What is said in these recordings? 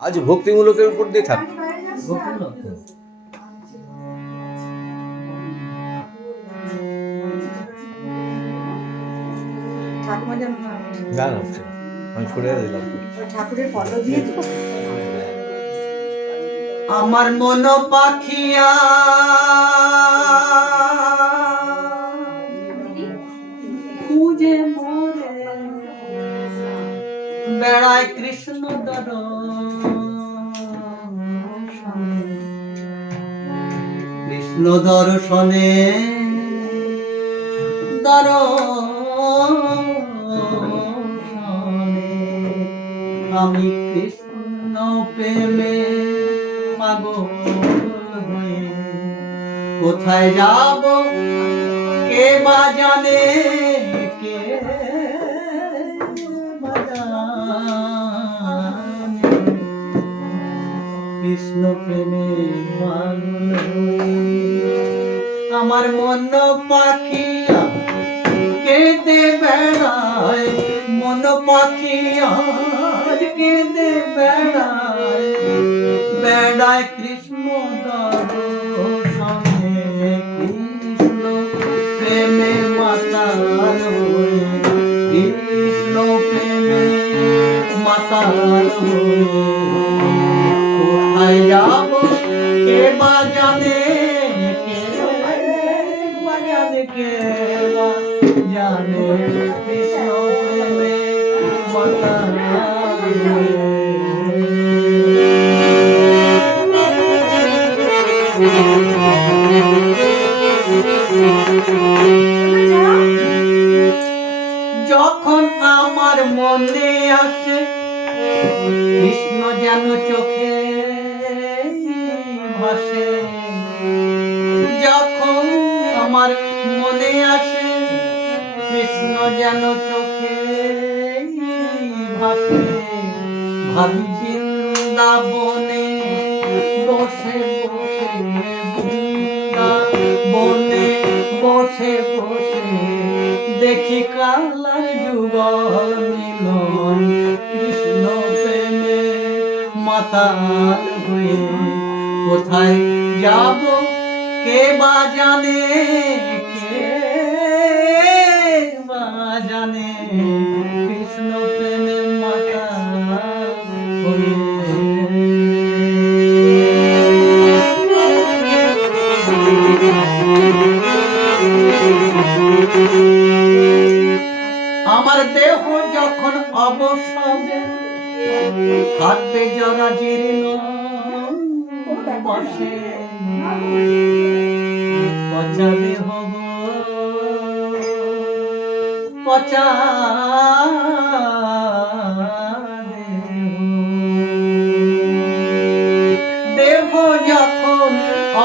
আজ ভক্তিমূলকের উপর দিয়ে থাক। আমি ছড়ে দিলাম। ঠাকুরের ফটো দিয়ে আমার মন পাখিয়া খুঁজে মরে বেড়ায় কৃষ্ণ দর কৃষ্ণ দর্শনে। দর্শনে। আমি কৃষ্ণ প্রেমে পাগল কোথায় যাব? কে বা জানে? কে। কৃষ্ণ প্রেমে পাগল হয়ে। আমার মন পাখিয়া কেঁদে বেড়ায়। মন পাখি আজ কেঁদে বেড়ায়। বেড়ায় কৃষ্ণ দর্শনে কৃষ্ণ প্রেমে মাতাল হয়ে, কৃষ্ণ কে বা জানে যখন আমার মনে আসে কৃষ্ণ যেন চোখে ভাসে। যখন আমার মনে আসে কৃষ্ণ যেন চোখে ভাসে ভাবি বৃন্দাবনে। বসে বসে বৃন্দাবনে, বসে বসে দেখি কালার যুগল মিলন। কৃষ্ণ প্রেমে মাতাল হয়ে কোথায় যাব, কে বা জানে? জানে কৃষ্ণ প্রেমে মাতাল আমার দেহ যখন অবসবে থাকবে জরা জীর্ণ বসে, পচা দেহ পচা দেহ যখন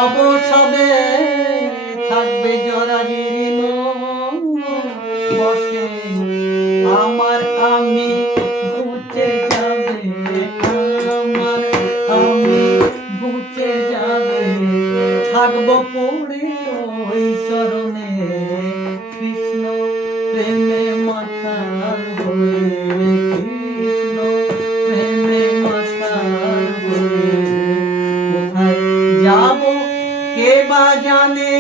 অবসবে, থাকবে জরা জীর্ণ বসে আমার আমি ঘুচে যাবে, আমার আমি ঘুচে যাবে। থাকব কে বা জানে